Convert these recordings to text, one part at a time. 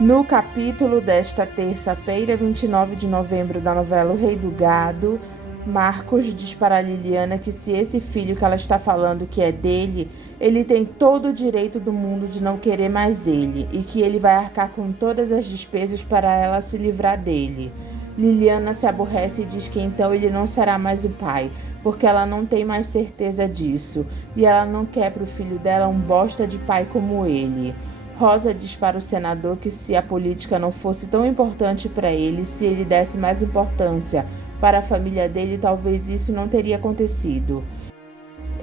No capítulo desta terça-feira, 29 de novembro, da novela O Rei do Gado, Marcos diz para Liliana que se esse filho que ela está falando que é dele, ele tem todo o direito do mundo de não querer mais ele e que ele vai arcar com todas as despesas para ela se livrar dele. Liliana se aborrece e diz que então ele não será mais o pai, porque ela não tem mais certeza disso e ela não quer para o filho dela um bosta de pai como ele. Rosa diz para o senador que se a política não fosse tão importante para ele, se ele desse mais importância para a família dele, talvez isso não teria acontecido.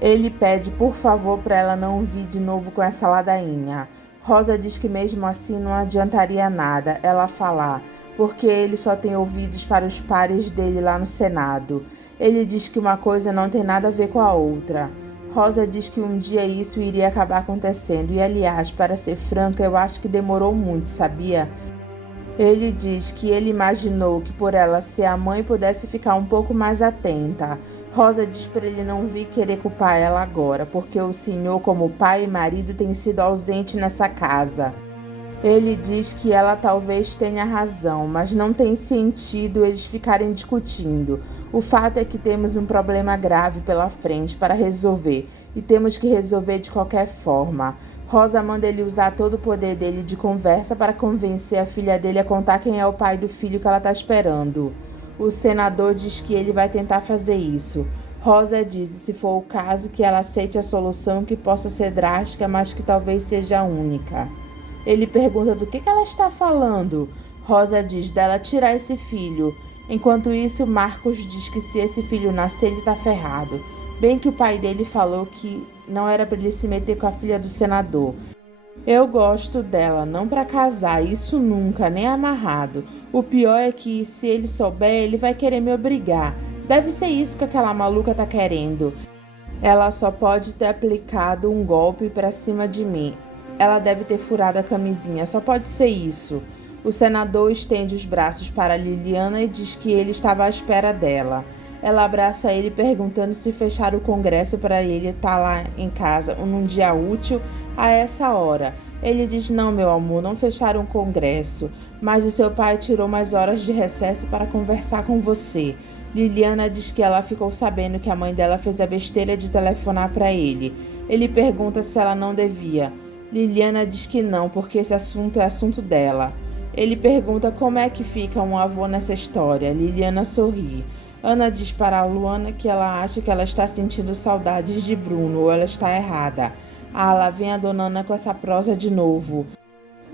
Ele pede por favor para ela não vir de novo com essa ladainha. Rosa diz que mesmo assim não adiantaria nada ela falar, porque ele só tem ouvidos para os pares dele lá no Senado. Ele diz que uma coisa não tem nada a ver com a outra. Rosa diz que um dia isso iria acabar acontecendo e, aliás, para ser franca, eu acho que demorou muito, sabia? Ele diz que ele imaginou que por ela ser a mãe pudesse ficar um pouco mais atenta. Rosa diz para ele não vir querer culpar ela agora, porque o senhor, como pai e marido, tem sido ausente nessa casa. Ele diz que ela talvez tenha razão, mas não tem sentido eles ficarem discutindo. O fato é que temos um problema grave pela frente para resolver e temos que resolver de qualquer forma. Rosa manda ele usar todo o poder dele de conversa para convencer a filha dele a contar quem é o pai do filho que ela está esperando. O senador diz que ele vai tentar fazer isso. Rosa diz, se for o caso, que ela aceite a solução que possa ser drástica, mas que talvez seja a única. Ele pergunta do que ela está falando. Rosa diz dela tirar esse filho. Enquanto isso, Marcos diz que se esse filho nascer, ele tá ferrado. Bem que o pai dele falou que não era para ele se meter com a filha do senador. Eu gosto dela, não para casar, isso nunca, nem amarrado. O pior é que se ele souber, ele vai querer me obrigar. Deve ser isso que aquela maluca tá querendo. Ela só pode ter aplicado um golpe para cima de mim. Ela deve ter furado a camisinha, só pode ser isso. O senador estende os braços para Liliana e diz que ele estava à espera dela. Ela abraça ele perguntando se fechar o congresso para ele estar lá em casa num dia útil a essa hora. Ele diz, não, meu amor, não fecharam o congresso, mas o seu pai tirou mais horas de recesso para conversar com você. Liliana diz que ela ficou sabendo que a mãe dela fez a besteira de telefonar para ele. Ele pergunta se ela não devia. Liliana diz que não, porque esse assunto é assunto dela. Ele pergunta como é que fica um avô nessa história. Liliana sorri. Ana diz para a Luana que ela acha que ela está sentindo saudades de Bruno, ou ela está errada. Ah, lá vem a dona Ana com essa prosa de novo.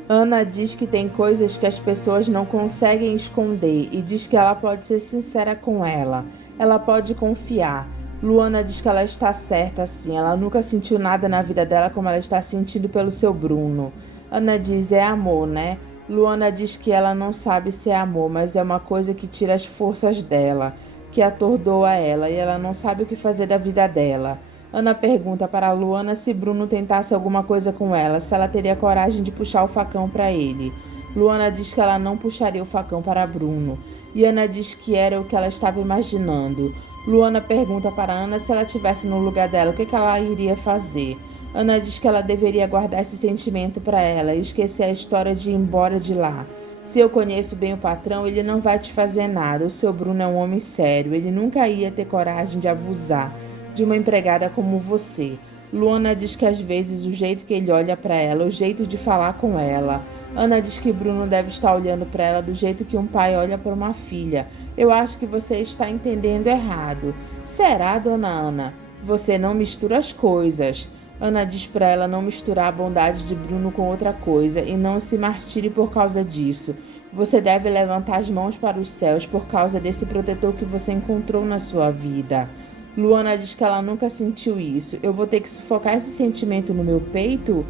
Ana diz que tem coisas que as pessoas não conseguem esconder e diz que ela pode ser sincera com ela. Ela pode confiar. Luana diz que ela está certa, sim. Ela nunca sentiu nada na vida dela como ela está sentindo pelo seu Bruno. Ana diz, é amor, né? Luana diz que ela não sabe se é amor, mas é uma coisa que tira as forças dela, que atordoa ela e ela não sabe o que fazer da vida dela. Ana pergunta para Luana se Bruno tentasse alguma coisa com ela, se ela teria coragem de puxar o facão para ele. Luana diz que ela não puxaria o facão para Bruno. E Ana diz que era o que ela estava imaginando. Luana pergunta para Ana se ela estivesse no lugar dela, o que ela iria fazer. Ana diz que ela deveria guardar esse sentimento para ela e esquecer a história de ir embora de lá. Se eu conheço bem o patrão, ele não vai te fazer nada. O seu Bruno é um homem sério, ele nunca ia ter coragem de abusar de uma empregada como você. Luana diz que às vezes o jeito que ele olha para ela, o jeito de falar com ela. Ana diz que Bruno deve estar olhando para ela do jeito que um pai olha para uma filha. Eu acho que você está entendendo errado. Será, dona Ana? Você não mistura as coisas. Ana diz para ela não misturar a bondade de Bruno com outra coisa e não se martire por causa disso. Você deve levantar as mãos para os céus por causa desse protetor que você encontrou na sua vida. Luana diz que ela nunca sentiu isso. Eu vou ter que sufocar esse sentimento no meu peito?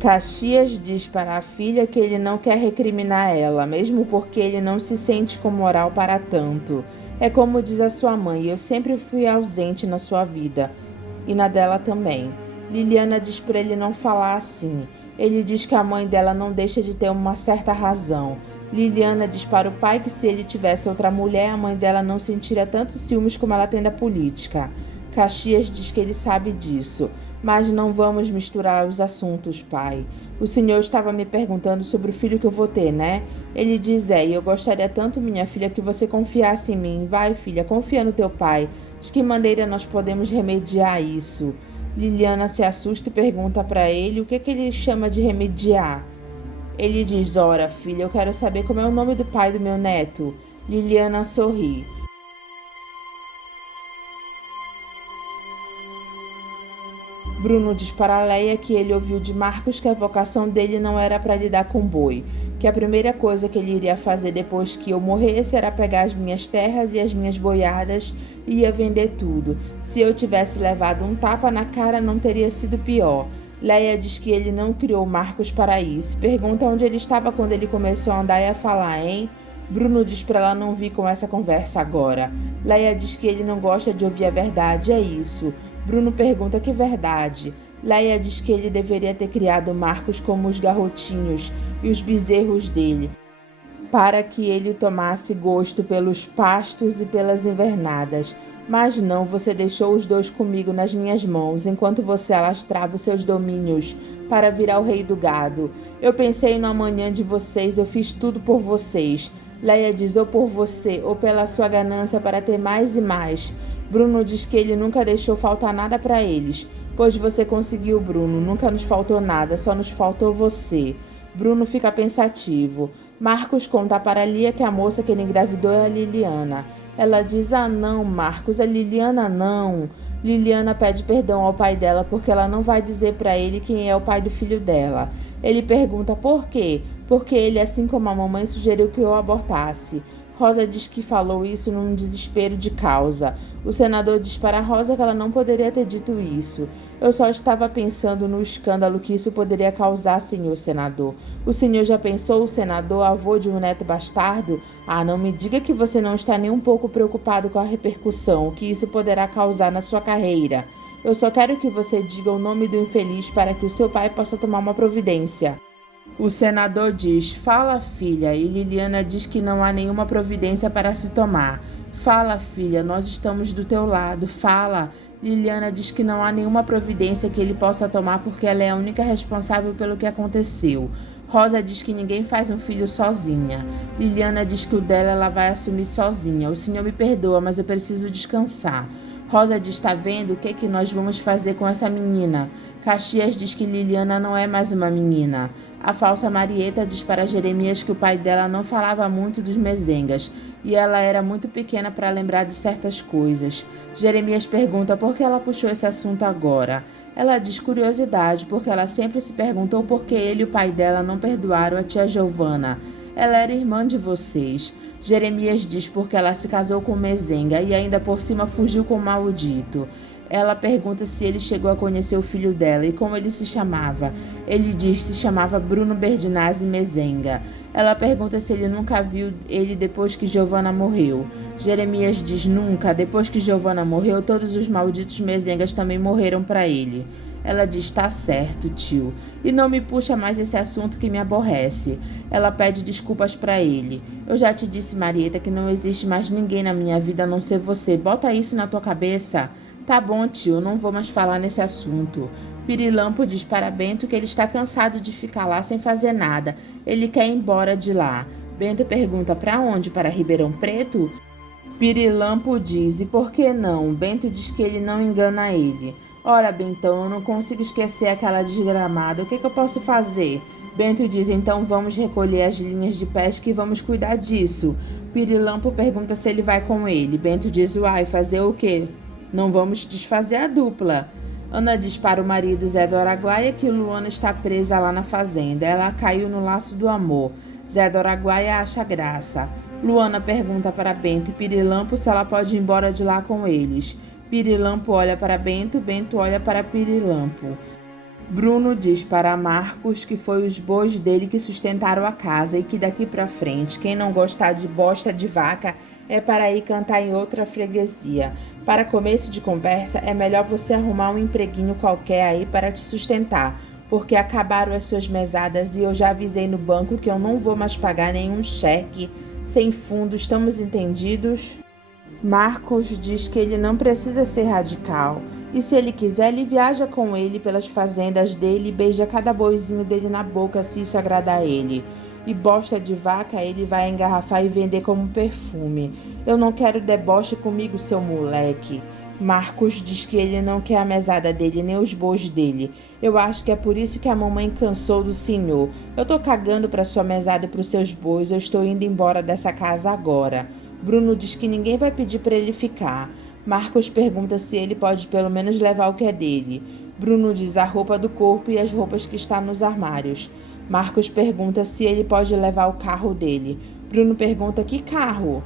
Caxias diz para a filha que ele não quer recriminar ela, mesmo porque ele não se sente com moral para tanto. É como diz a sua mãe, eu sempre fui ausente na sua vida, e na dela também. Liliana diz para ele não falar assim. Ele diz que a mãe dela não deixa de ter uma certa razão. Liliana diz para o pai que se ele tivesse outra mulher, a mãe dela não sentiria tantos ciúmes como ela tem da política. Caxias diz que ele sabe disso. Mas não vamos misturar os assuntos, pai. O senhor estava me perguntando sobre o filho que eu vou ter, né? Ele diz, e eu gostaria tanto, minha filha, que você confiasse em mim. Vai, filha, confia no teu pai. De que maneira nós podemos remediar isso? Liliana se assusta e pergunta para ele o que ele chama de remediar. Ele diz, ora, filha, eu quero saber como é o nome do pai do meu neto. Liliana sorri. Bruno diz para Leia que ele ouviu de Marcos que a vocação dele não era para lidar com boi, que a primeira coisa que ele iria fazer depois que eu morresse era pegar as minhas terras e as minhas boiadas e ia vender tudo. Se eu tivesse levado um tapa na cara, não teria sido pior. Leia diz que ele não criou Marcos para isso. Pergunta onde ele estava quando ele começou a andar e a falar, hein? Bruno diz para ela não vir com essa conversa agora. Leia diz que ele não gosta de ouvir a verdade, é isso. Bruno pergunta que verdade. Leia diz que ele deveria ter criado Marcos como os garrotinhos e os bezerros dele, para que ele tomasse gosto pelos pastos e pelas invernadas. Mas não, você deixou os dois comigo nas minhas mãos, enquanto você alastrava os seus domínios para virar o rei do gado. Eu pensei no amanhã de vocês, eu fiz tudo por vocês. Leia diz, ou por você, ou pela sua ganância para ter mais e mais. Bruno diz que ele nunca deixou faltar nada para eles. Pois você conseguiu, Bruno, nunca nos faltou nada, só nos faltou você. Bruno fica pensativo. Marcos conta para Lia que a moça que ele engravidou é a Liliana. Ela diz, não, Marcos, a Liliana não. Liliana pede perdão ao pai dela porque ela não vai dizer para ele quem é o pai do filho dela. Ele pergunta por quê? Porque ele, assim como a mamãe, sugeriu que eu abortasse. Rosa diz que falou isso num desespero de causa. O senador diz para Rosa que ela não poderia ter dito isso. Eu só estava pensando no escândalo que isso poderia causar, senhor senador. O senhor já pensou, senador, avô de um neto bastardo? Não me diga que você não está nem um pouco preocupado com a repercussão que isso poderá causar na sua carreira. Eu só quero que você diga o nome do infeliz para que o seu pai possa tomar uma providência. O senador diz, fala, filha, e Liliana diz que não há nenhuma providência para se tomar. Fala, filha, nós estamos do teu lado, fala. Liliana diz que não há nenhuma providência que ele possa tomar porque ela é a única responsável pelo que aconteceu. Rosa diz que ninguém faz um filho sozinha. Liliana diz que o dela ela vai assumir sozinha. O senhor me perdoa, mas eu preciso descansar. Rosa diz, está vendo o que nós vamos fazer com essa menina? Caxias diz que Liliana não é mais uma menina. A falsa Marieta diz para Jeremias que o pai dela não falava muito dos mezengas e ela era muito pequena para lembrar de certas coisas. Jeremias pergunta por que ela puxou esse assunto agora. Ela diz curiosidade, porque ela sempre se perguntou por que ele e o pai dela não perdoaram a tia Giovana. Ela era irmã de vocês. Jeremias diz porque ela se casou com Mezenga e ainda por cima fugiu com o maldito. Ela pergunta se ele chegou a conhecer o filho dela e como ele se chamava. Ele diz que se chamava Bruno Berdinazzi Mezenga. Ela pergunta se ele nunca viu ele depois que Giovana morreu. Jeremias diz nunca. Depois que Giovana morreu, todos os malditos Mezengas também morreram para ele. Ela diz, tá certo, tio. E não me puxa mais esse assunto que me aborrece. Ela pede desculpas para ele. Eu já te disse, Marieta, que não existe mais ninguém na minha vida a não ser você. Bota isso na tua cabeça. Tá bom, tio, não vou mais falar nesse assunto. Pirilampo diz para Bento que ele está cansado de ficar lá sem fazer nada. Ele quer ir embora de lá. Bento pergunta para onde? Para Ribeirão Preto? Pirilampo diz, e por que não? Bento diz que ele não engana ele. Ora, Bentão, eu não consigo esquecer aquela desgramada. O que eu posso fazer? Bento diz, então vamos recolher as linhas de pesca e vamos cuidar disso. Pirilampo pergunta se ele vai com ele. Bento diz, uai, fazer o quê? Não vamos desfazer a dupla. Ana diz para o marido Zé do Araguaia que Luana está presa lá na fazenda. Ela caiu no laço do amor. Zé do Araguaia acha graça. Luana pergunta para Bento e Pirilampo se ela pode ir embora de lá com eles. Pirilampo olha para Bento, Bento olha para Pirilampo. Bruno diz para Marcos que foi os bois dele que sustentaram a casa e que daqui para frente, quem não gostar de bosta de vaca é para ir cantar em outra freguesia. Para começo de conversa, é melhor você arrumar um empreguinho qualquer aí para te sustentar, porque acabaram as suas mesadas e eu já avisei no banco que eu não vou mais pagar nenhum cheque sem fundo, estamos entendidos? Marcos diz que ele não precisa ser radical. E se ele quiser, ele viaja com ele pelas fazendas dele e beija cada boizinho dele na boca, se isso agradar a ele. E bosta de vaca ele vai engarrafar e vender como perfume. Eu não quero deboche comigo, seu moleque. Marcos diz que ele não quer a mesada dele, nem os bois dele. Eu acho que é por isso que a mamãe cansou do senhor. Eu tô cagando pra sua mesada e pros seus bois, eu estou indo embora dessa casa agora. Bruno diz que ninguém vai pedir pra ele ficar. Marcos pergunta se ele pode pelo menos levar o que é dele. Bruno diz a roupa do corpo e as roupas que estão nos armários. Marcos pergunta se ele pode levar o carro dele. Bruno pergunta que carro?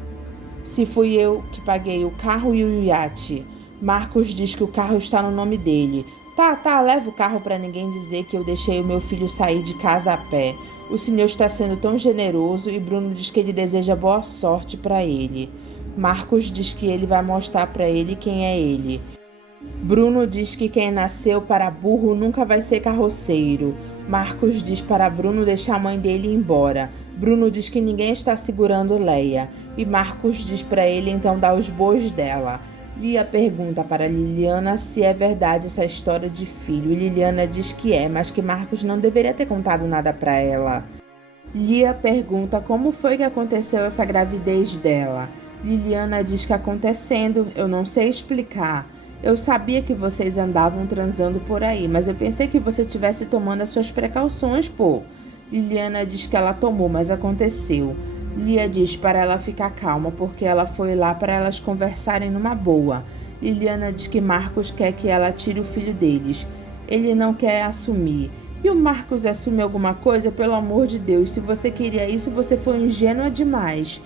Se fui eu que paguei o carro e o iate. Marcos diz que o carro está no nome dele. Tá, leva o carro para ninguém dizer que eu deixei o meu filho sair de casa a pé. O senhor está sendo tão generoso e Bruno diz que ele deseja boa sorte para ele. Marcos diz que ele vai mostrar para ele quem é ele. Bruno diz que quem nasceu para burro nunca vai ser carroceiro. Marcos diz para Bruno deixar a mãe dele ir embora. Bruno diz que ninguém está segurando Leia. E Marcos diz para ele então dar os bois dela. Lia pergunta para Liliana se é verdade essa história de filho. E Liliana diz que é, mas que Marcos não deveria ter contado nada para ela. Lia pergunta como foi que aconteceu essa gravidez dela. Liliana diz que acontecendo, eu não sei explicar. Eu sabia que vocês andavam transando por aí, mas eu pensei que você estivesse tomando as suas precauções, pô. Liliana diz que ela tomou, mas aconteceu. Lia diz para ela ficar calma, porque ela foi lá para elas conversarem numa boa. Liliana diz que Marcos quer que ela tire o filho deles. Ele não quer assumir. E o Marcos assume alguma coisa? Pelo amor de Deus, se você queria isso, você foi ingênua demais.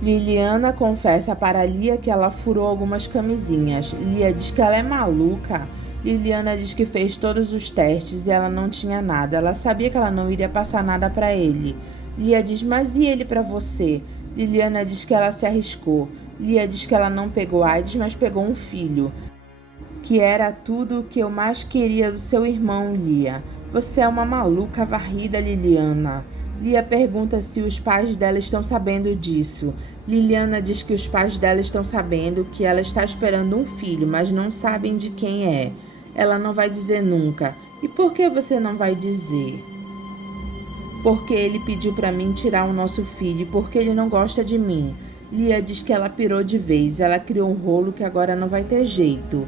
Liliana confessa para Lia que ela furou algumas camisinhas. Lia diz que ela é maluca. Liliana diz que fez todos os testes e ela não tinha nada. Ela sabia que ela não iria passar nada para ele. Lia diz, mas e ele para você? Liliana diz que ela se arriscou. Lia diz que ela não pegou AIDS, mas pegou um filho. Que era tudo o que eu mais queria do seu irmão, Lia. Você é uma maluca varrida, Liliana. Lia pergunta se os pais dela estão sabendo disso. Liliana diz que os pais dela estão sabendo que ela está esperando um filho, mas não sabem de quem é. Ela não vai dizer nunca. E por que você não vai dizer? Porque ele pediu para mim tirar o nosso filho, porque ele não gosta de mim. Lia diz que ela pirou de vez, ela criou um rolo que agora não vai ter jeito.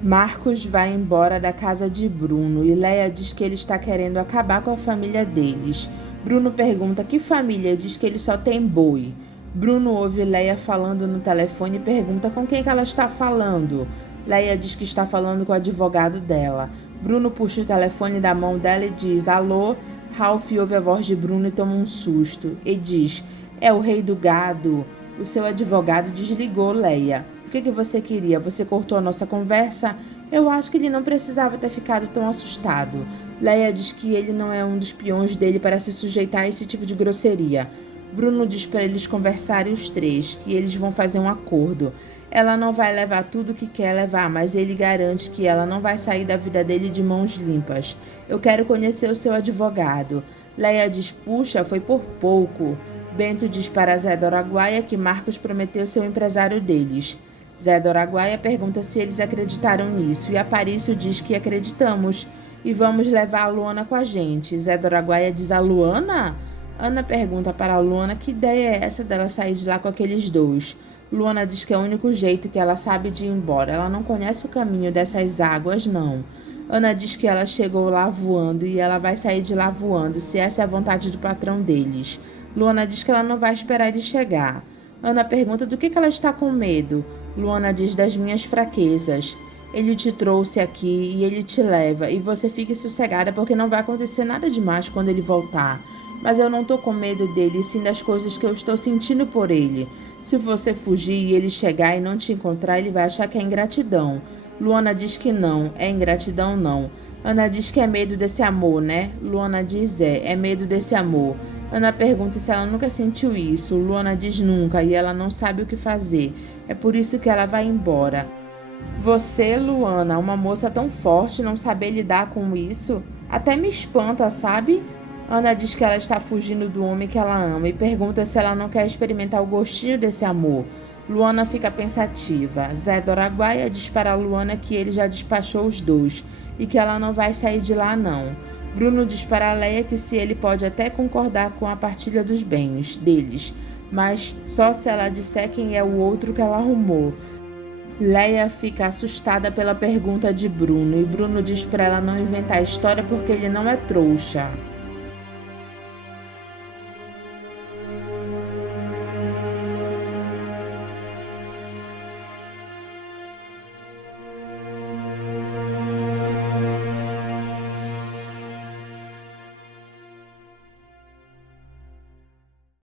Marcos vai embora da casa de Bruno e Leia diz que ele está querendo acabar com a família deles. Bruno pergunta que família, diz que ele só tem boi. Bruno ouve Leia falando no telefone e pergunta com quem que ela está falando. Leia diz que está falando com o advogado dela. Bruno puxa o telefone da mão dela e diz, alô? Ralph ouve a voz de Bruno e toma um susto. E diz, é o rei do gado. O seu advogado desligou, Leia. O que você queria? Você cortou a nossa conversa? Eu acho que ele não precisava ter ficado tão assustado. Leia diz que ele não é um dos peões dele para se sujeitar a esse tipo de grosseria. Bruno diz para eles conversarem os três, que eles vão fazer um acordo. Ela não vai levar tudo o que quer levar, mas ele garante que ela não vai sair da vida dele de mãos limpas. Eu quero conhecer o seu advogado. Leia diz, puxa, foi por pouco. Bento diz para Zé do Araguaia que Marcos prometeu ser o empresário deles. Zé do Araguaia pergunta se eles acreditaram nisso e Aparício diz que acreditamos e vamos levar a Luana com a gente. Zé do Araguaia diz, a Luana? Ana pergunta para a Luana que ideia é essa dela sair de lá com aqueles dois. Luana diz que é o único jeito que ela sabe de ir embora. Ela não conhece o caminho dessas águas, não. Ana diz que ela chegou lá voando e ela vai sair de lá voando, se essa é a vontade do patrão deles. Luana diz que ela não vai esperar ele chegar. Ana pergunta do que ela está com medo. Luana diz das minhas fraquezas. Ele te trouxe aqui e ele te leva, e você fique sossegada porque não vai acontecer nada demais quando ele voltar. Mas eu não tô com medo dele, e sim das coisas que eu estou sentindo por ele. Se você fugir e ele chegar e não te encontrar, ele vai achar que é ingratidão. Luana diz que não, é ingratidão não. Ana diz que é medo desse amor, né? Luana diz é medo desse amor. Ana pergunta se ela nunca sentiu isso. Luana diz nunca e ela não sabe o que fazer. É por isso que ela vai embora. Você, Luana, uma moça tão forte, não saber lidar com isso? Até me espanta, sabe? Ana diz que ela está fugindo do homem que ela ama e pergunta se ela não quer experimentar o gostinho desse amor. Luana fica pensativa. Zé do Araguaia diz para Luana que ele já despachou os dois e que ela não vai sair de lá não. Bruno diz para Leia que se ele pode até concordar com a partilha dos bens deles, mas só se ela disser quem é o outro que ela arrumou. Leia fica assustada pela pergunta de Bruno e Bruno diz para ela não inventar história porque ele não é trouxa.